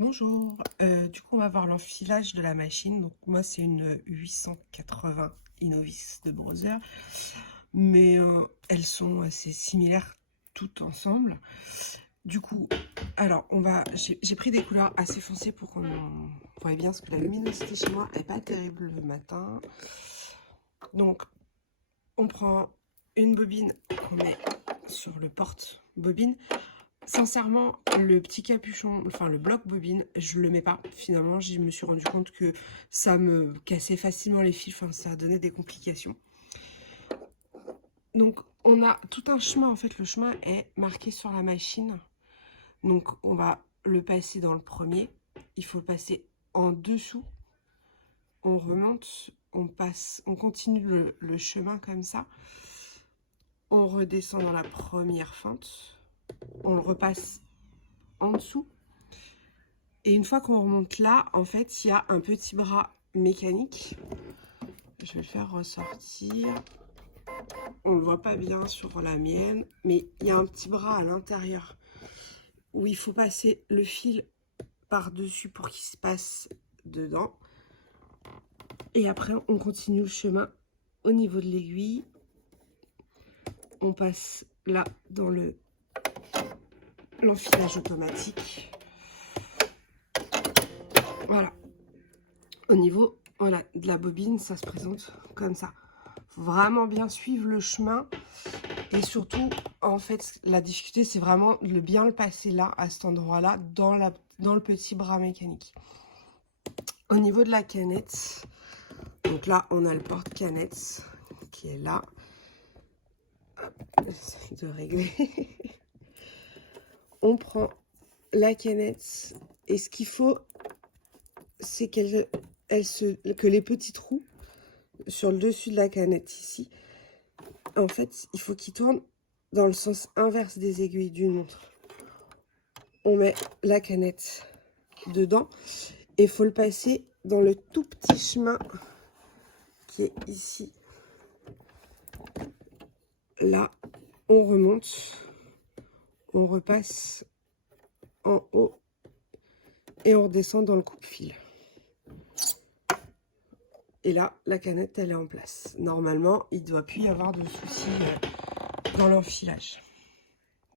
Bonjour, du coup on va voir l'enfilage de la machine. Donc moi c'est une 880 Innovis de Brother, mais elles sont assez similaires toutes ensemble. Du coup, alors j'ai pris des couleurs assez foncées pour qu'on voit bien, parce que la luminosité chez moi est pas terrible le matin. Donc on prend une bobine qu'on met sur le porte-bobine. Sincèrement, le petit capuchon, enfin le bloc bobine, je le mets pas. Finalement, je me suis rendu compte que ça me cassait facilement les fils, enfin ça donnait des complications. Donc on a tout un chemin, en fait le chemin est marqué sur la machine. Donc on va le passer dans le premier, il faut le passer en dessous, on remonte, on passe, on continue le chemin comme ça. On redescend dans la première fente, on le repasse en dessous. Et une fois qu'on remonte là, en fait, il y a un petit bras mécanique. Je vais le faire ressortir. On ne le voit pas bien sur la mienne, mais il y a un petit bras à l'intérieur où il faut passer le fil par-dessus pour qu'il se passe dedans. Et après, on continue le chemin au niveau de l'aiguille. On passe là dans l'enfilage automatique. Voilà. Au niveau de la bobine, ça se présente comme ça. Faut vraiment bien suivre le chemin. Et surtout, en fait, la difficulté, c'est vraiment de bien le passer là, à cet endroit-là, dans le petit bras mécanique. Au niveau de la canette, donc là, on a le porte-canette qui est là. Hop, j'essaie de régler. On prend la canette et ce qu'il faut, c'est que les petits trous sur le dessus de la canette ici, en fait, il faut qu'ils tournent dans le sens inverse des aiguilles d'une montre. On met la canette dedans et il faut le passer dans le tout petit chemin qui est ici. Là, on remonte, on repasse en haut et on redescend dans le coupe-fil. Et là, la canette, elle est en place. Normalement, il ne doit plus y avoir de soucis dans l'enfilage.